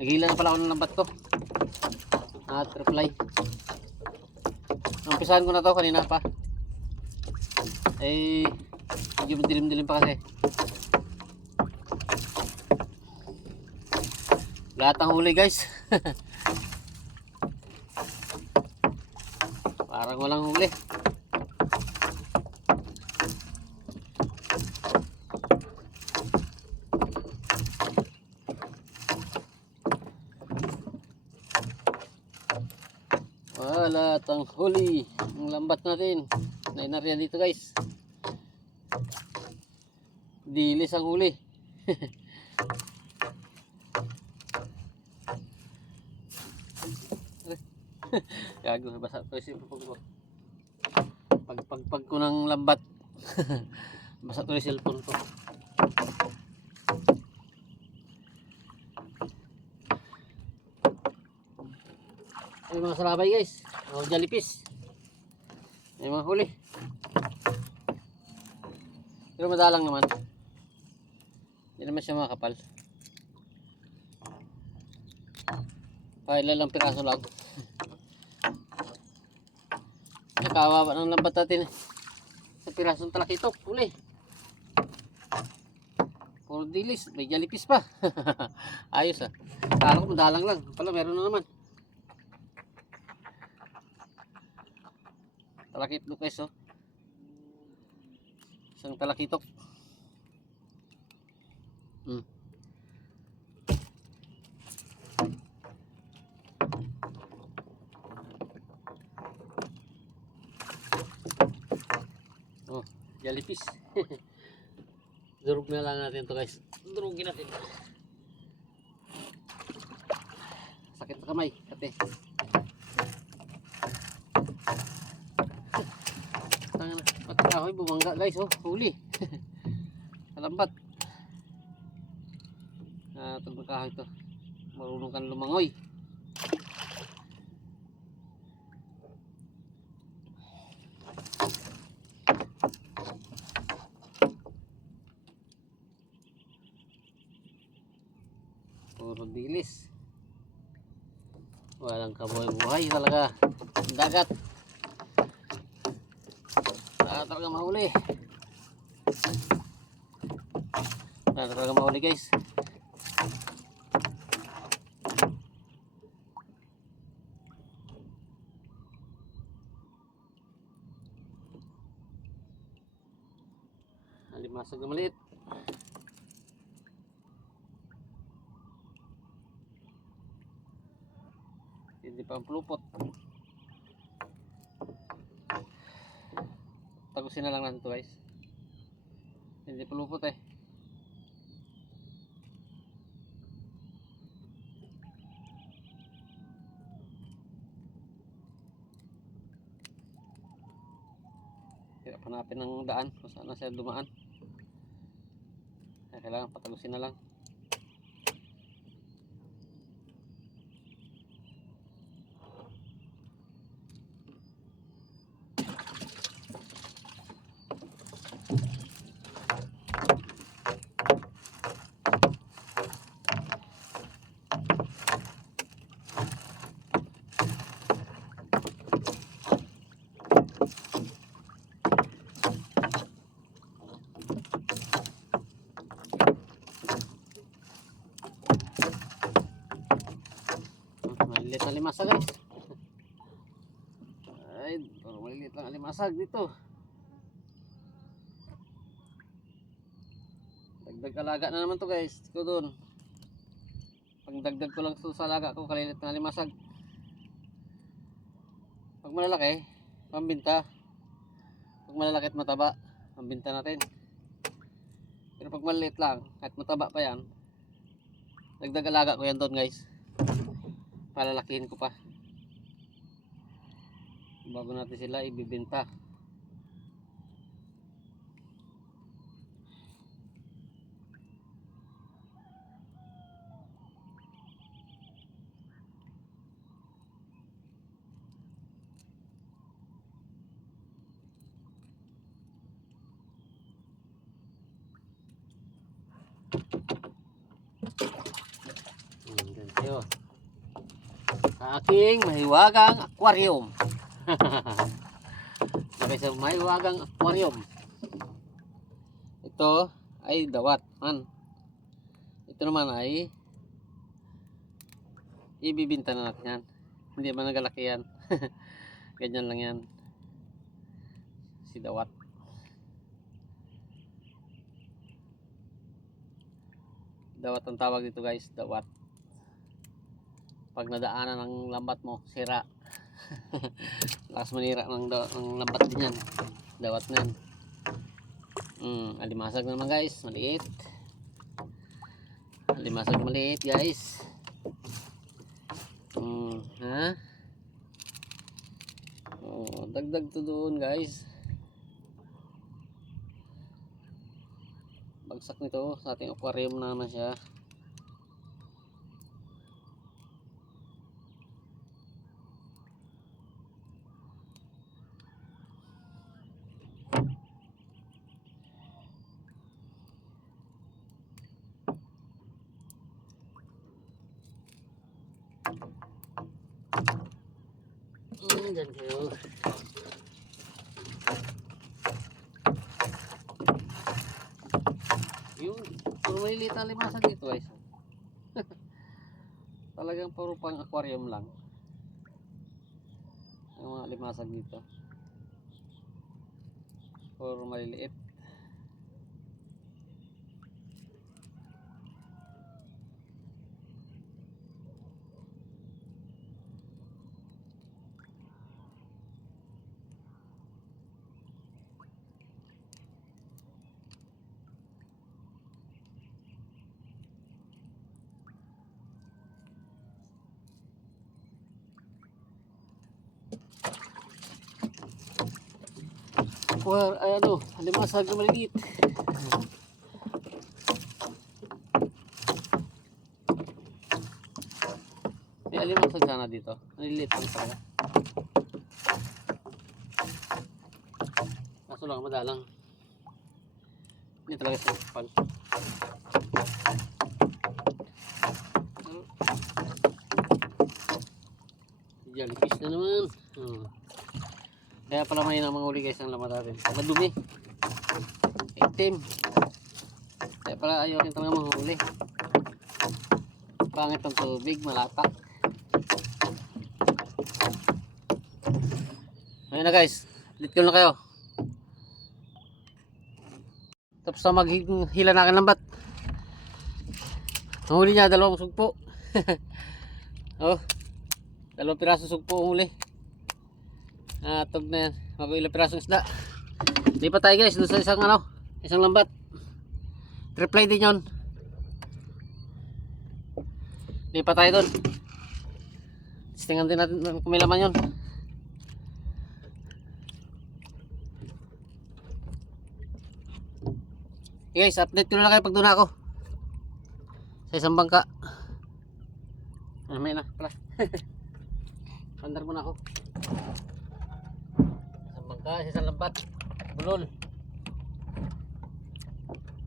Nagilan pala ako ng lambat ko. Reply. Umpisahan ko na to kanina pa. Eh, medyo dilim-dilim pa kasi. Lahat ng huli guys. Parang walang huli. Wala tang huli. Ang lambat natin. Nainarya dito guys. Dilis ang huli. Gago, basa ko yung cellphone ko. Pagpagpag ko ng lambat. Basa ko yung cellphone ko. May mga salabay guys. O jellyfish. May mga huli. Pero madalang naman. Hindi naman siya makapal. Pailan lang piraso lang. Kawawa ng lambat natin sa pirasong talakitok. Huli. Puro dilis. May jellyfish pa. Ayos ah. Kala ko madalang lang. Pala meron na naman. Talakitok guys oh. Isang talakitok. Oh, jellyfish. Durog na lang natin to guys. Durugin natin. Sakit sa kamay, kate. Pagkahoy bumangga guys oh, huli. Kalambat. Itong pagkahoy to. Marunong kan lumangoy. Puro dilis. Walang kabuhay-buhay talaga. Dagat. Talaga mahuli. Talaga mahuli guys. Alimasag na maliit. Hindi pa ang pulupot. Tagusin na lang natin ito guys. Hindi pulupot eh. Hirap hanapin ng daan kung saan na siya dumaan. Kailangan patagusin na lang. Maliit na limasag guys. Ay, maliit lang limasag dito. Dagdag alaga na naman to guys. Ito doon. Pagdagdag ko lang ito sa alaga ko, kalilit na limasag. Pag malalaki, pambinta. Pag malalaki at mataba, pambinta natin. Pero pag maliit lang, kahit mataba pa yan, dagdag alaga ko yan doon guys. Palalakihin ko pa bago natin sila ibibenta. Ganito. sa aking mahiwagang aquarium. Lagay sa mahiwagang aquarium. Ito ay dawat man. Ito naman ay ibibinta na natin yan. Hindi man nagalaki yan. Ganyan lang yan. Si dawat. Dawat ang tawag dito guys, dawat. Pag nadaanan ng lambat mo, sira. Lakas manira ng lambat din yan. Dawat na yan. Alimasag naman guys, maliit. Alimasag maliit guys. Ha? Dagdag to doon guys. Bagsak nito sa ating aquarium na naman siya. Dyan kayo. Yun, puro maliliit ang limasag dito guys. Talagang puro pang aquarium lang ang mga limasag dito. Puro maliliit. Ay ano, limasag na maliliit. May alimasag sana dito. Maliliit lang pala. Kaso lang madalang. Hindi talaga sa kapal. Jellyfish na naman. Kaya pala may namang uli guys ang laman natin. Madumi. Itim. Kaya pala ayaw rin talaga manghuli. Pangit ang tubig, malata. Ayun na guys. Ulit ko na kayo. Tapos na maghila na akin lambat. Ang huli niya, 2 sugpo. Oh, 2 piraso sugpo ang huli. Tog na yan. Ilang pirasong isda. Lipat tayo guys doon sa isang lambat. Reply din yun. Lipat tayo doon. Tingnan din natin kung may laman yun. Guys, update ko na lang kayo pag doon ako sa isang bangka. May na pala. Pandar muna ako. Sa isang lambat, bulol.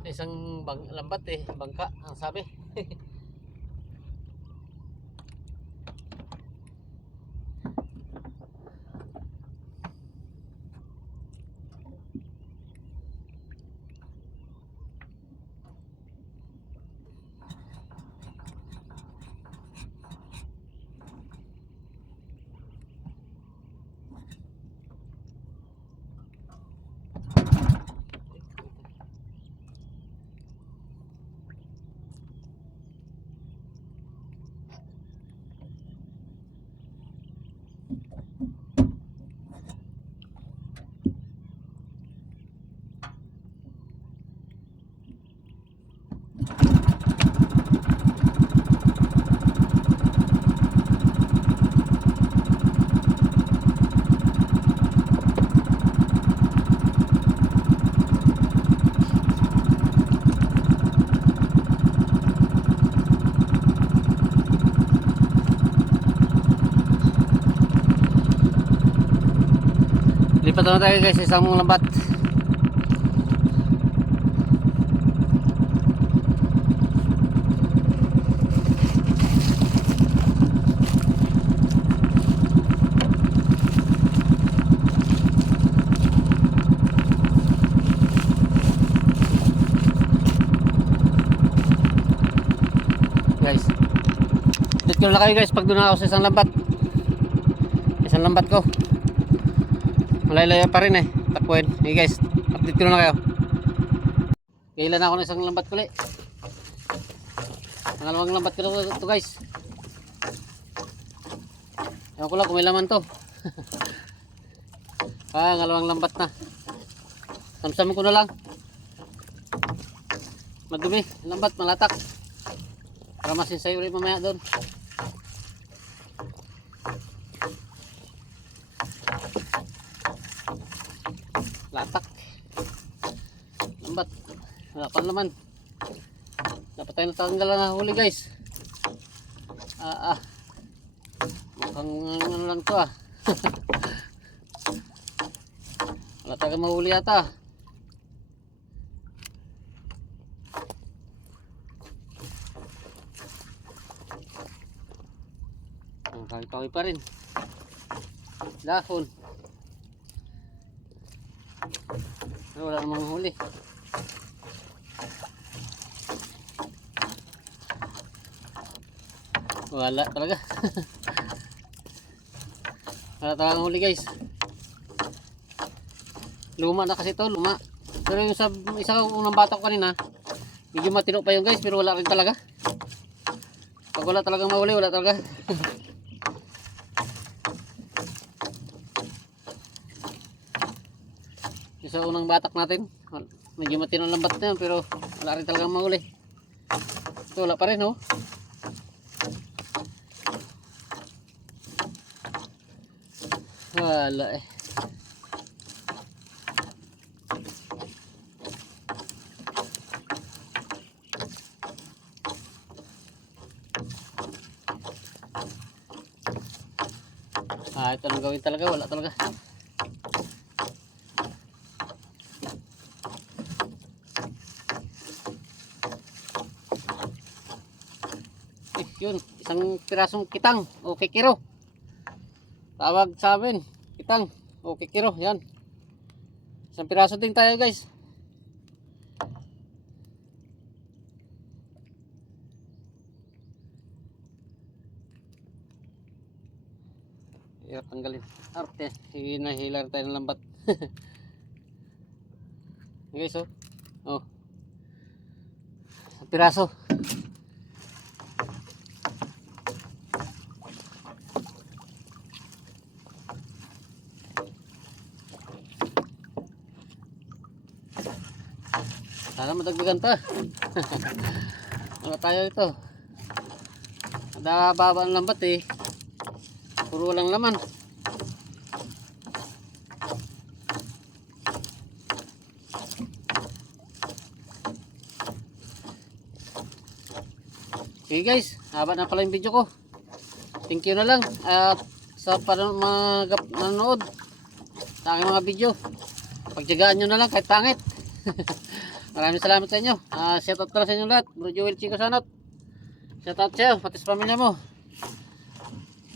Sa isang lambat bangka, ang sabi. Lipat na tayo guys sa isang lambat. update ko na kayo guys pag doon ako sa isang lambat. Isang lambat ko. Malaylaya pa rin eh. Takbuhin. Hey guys, update ko na kayo. Kailan ako ng isang lambat ko ulit. Pangalawang lambat ko na ito guys. Ewan ko lang kung may laman to. Pangalawang lambat na. Samsam ko na lang. Madumi, lambat, malatak. Para masinsayo rin mamaya doon. Latak. Lambat. Wala pang laman. Dapat tayo natanggal na huli guys. Mukhang ano lang to ah. Wala tayo mahuli yata. Kawi-kawi pa rin. Dahon. Wala namang huli. Wala talaga. Wala talagang huli guys. Luma na kasi to, luma. Pero yung sa isa unang bata ko kanina, medyo matino pa yung guys, pero wala rin talaga. Pag wala talagang mahuli, wala talaga. Yung sa unang batak natin, medyo matino ang lambat na yun, pero wala rin talagang mahuli. Ito, wala pa rin oh. Wala eh. Ito nang gawin talaga, wala talaga. Yun, isang pirasong kitang o kikiro. Tawag sa amin, kitang o kikiro, yan. Isang piraso din tayo guys. Hirap tanggalin. Arte, hinahilar tayo ng lambat. Guys, oh. Oh. Isang piraso. Sana madagdagan pa. Wala tayo ito. Ada baba ang lambat eh. Puro walang laman. Okay guys, haba na pala yung video ko. Thank you na lang at sa manonood sa aking mga video. Pagtiyagaan nyo na lang kahit pangit. Maraming salamat sa inyo. Shout out pala sa inyo lahat. Bro Joel Chico Sanot. Shout out sa'yo, pati sa pamilya mo.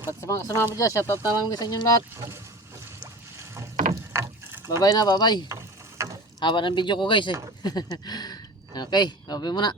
Pati sa mga kasama mo dyan, shout out na lang din sa inyo lahat. Bye bye na, bye bye. Haba ng video ko guys eh. Okay, bye bye muna.